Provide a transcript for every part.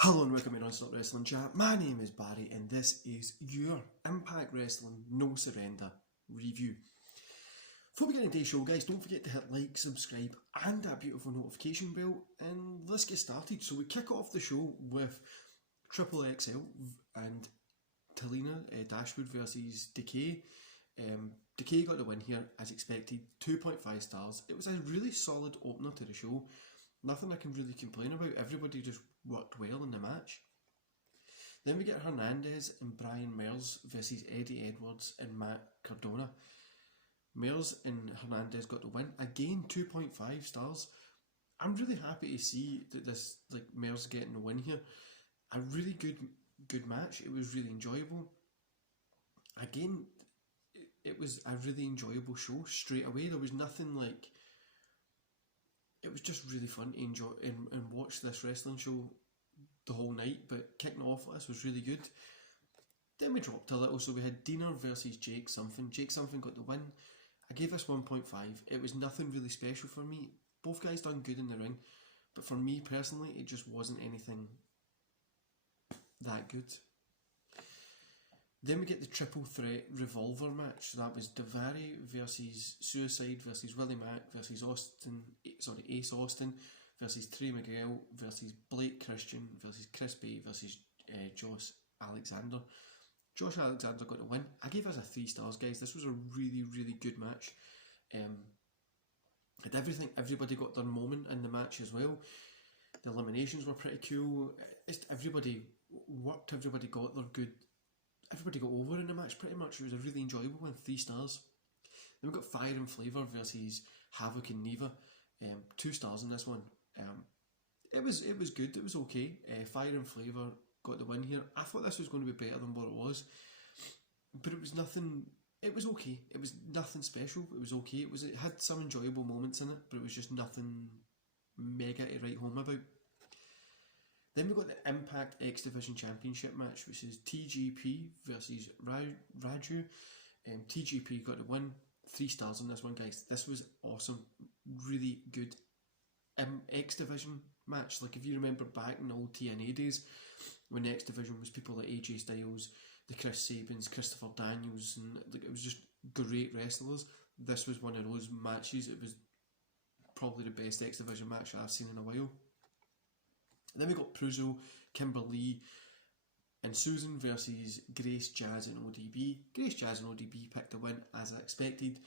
Hello and welcome to Non-Stop Wrestling Chat. My name is Barry and this is your Impact Wrestling No Surrender review. Before we get into the show, guys, don't forget to hit like, subscribe and that beautiful notification bell, and let's get started. So we kick off the show with Triple XL and Talina Dashwood versus Decay. Decay got the win here as expected, 2.5 stars. It was a really solid opener to the show. Nothing I can really complain about. Everybody just worked well in the match. Then we get Hernandez and Brian Myers versus Eddie Edwards and Matt Cardona. Myers and Hernandez got the win. Again, 2.5 stars. I'm really happy to see that this, Myers getting the win here. A really good match. It was really enjoyable. Again, it was a really enjoyable show straight away. There was nothing like... It was just really fun to enjoy and watch this wrestling show the whole night, but kicking off with this was really good. Then we dropped a little, so we had Diener versus Jake Something. Jake Something got the win. I gave this 1.5. It was nothing really special for me. Both guys done good in the ring, but for me personally, it just wasn't anything that good. Then we get the triple threat revolver match. So that was Daivari versus Suicide versus Willie Mack versus Ace Austin versus Trey Miguel versus Blake Christian versus Chris Bay versus Josh Alexander. Josh Alexander got the win. I gave us a 3 stars, guys. This was a really good match. Had everything. Everybody got their moment in the match as well. The eliminations were pretty cool. Everybody worked. Everybody got their good. Everybody got over in the match pretty much. It was a really enjoyable one, 3 stars. Then we got Fire and Flavour versus Havoc and Neva. 2 stars in this one. It was good. It was okay. Fire and Flavour got the win here. I thought this was going to be better than what it was, but it was nothing. It was okay. It was nothing special. It was okay. It had some enjoyable moments in it, but it was just nothing mega to write home about. Then we got the Impact X Division Championship match, which is TGP versus Raju. TGP got the win. 3 stars on this one, guys. This was awesome. Really good X Division match. Like, if you remember back in the old TNA days, when the X Division was people like AJ Styles, the Chris Sabins, Christopher Daniels, and it was just great wrestlers. This was one of those matches. It was probably the best X Division match I've seen in a while. And then we got Pruzo, Kimberly and Susan versus Grace, Jazz and ODB. Grace, Jazz and ODB picked the win as I expected.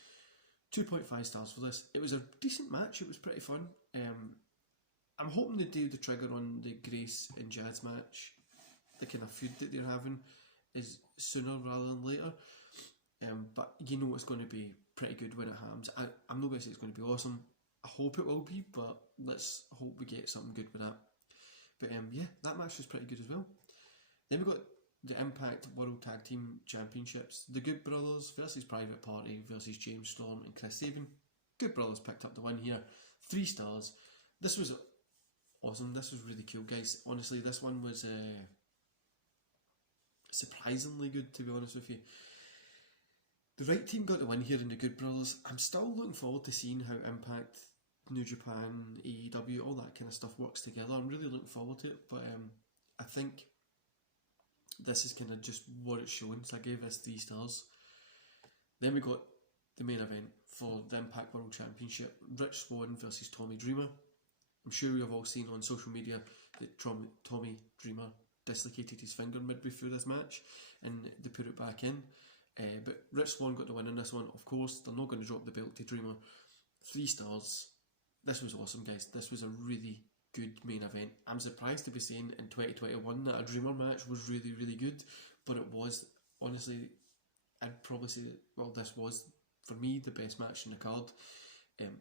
2.5 stars for this. It was a decent match. It was pretty fun. I'm hoping they do the trigger on the Grace and Jazz match. The kind of feud that they're having is sooner rather than later. But you know it's going to be pretty good when it happens. I'm not going to say it's going to be awesome. I hope it will be, but let's hope we get something good with that. But yeah, that match was pretty good as well. Then we got the Impact World Tag Team Championships. The Good Brothers versus Private Party versus James Storm and Chris Sabin. Good Brothers picked up the win here. 3 stars. This was awesome. This was really cool, guys. Honestly, this one was surprisingly good, to be honest with you. The right team got the win here in the Good Brothers. I'm still looking forward to seeing how Impact, New Japan, AEW, all that kind of stuff works together. I'm really looking forward to it, but I think this is kind of just what it's showing, so I gave this 3 stars. Then we got the main event for the Impact World Championship, Rich Swann versus Tommy Dreamer. I'm sure we have all seen on social media that Tommy Dreamer dislocated his finger midway through this match and they put it back in. But Rich Swann got the win in this one. Of course, they're not going to drop the belt to Dreamer. 3 stars. This was awesome, guys. This was a really good main event. I'm surprised to be saying in 2021 that a Dreamer match was really good, but it was. Honestly, I'd probably say that, well, this was, for me, the best match in the card.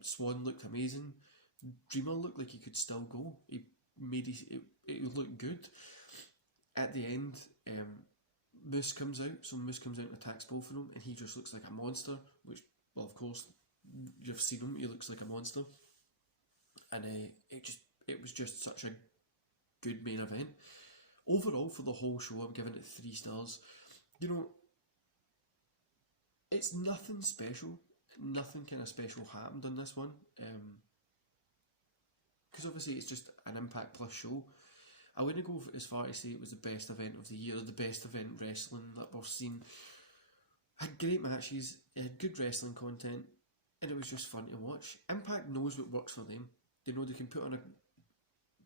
Swan looked amazing. Dreamer looked like he could still go. He made it look good. At the end, Moose comes out. So Moose comes out and attacks both of them, and he just looks like a monster, which, well, of course, you've seen him. He looks like a monster. And it was just such a good main event. Overall, for the whole show, I'm giving it 3 stars. You know, it's nothing special. Nothing kind of special happened on this one. Because obviously it's just an Impact Plus show. I wouldn't go as far to say it was the best event of the year or the best event wrestling that we've seen. Had great matches, it had good wrestling content, and it was just fun to watch. Impact knows what works for them. They know they can put on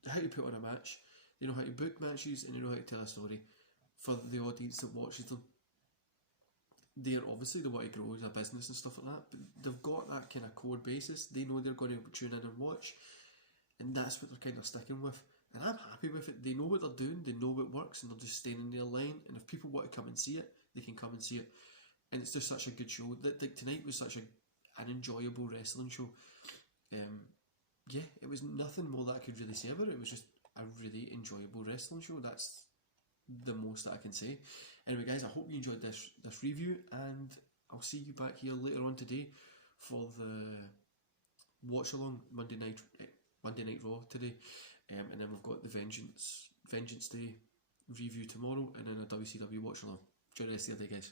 how to put on a match. They know how to book matches, and they know how to tell a story for the audience that watches them. They're obviously they want to grow as a business and stuff like that, but they've got that kind of core basis. They know they're going to tune in and watch, and that's what they're kind of sticking with. And I'm happy with it. They know what they're doing, they know what works, and they're just staying in their line. And if people want to come and see it, they can come and see it. And it's just such a good show. That like tonight was such an enjoyable wrestling show. Yeah, it was nothing more that I could really say about it. It was just a really enjoyable wrestling show. That's the most that I can say. Anyway, guys, I hope you enjoyed this review, and I'll see you back here later on today for the watch along Monday Night Raw today, and then we've got the Vengeance Day review tomorrow, and then a WCW watch along. Enjoy the rest of your day, guys.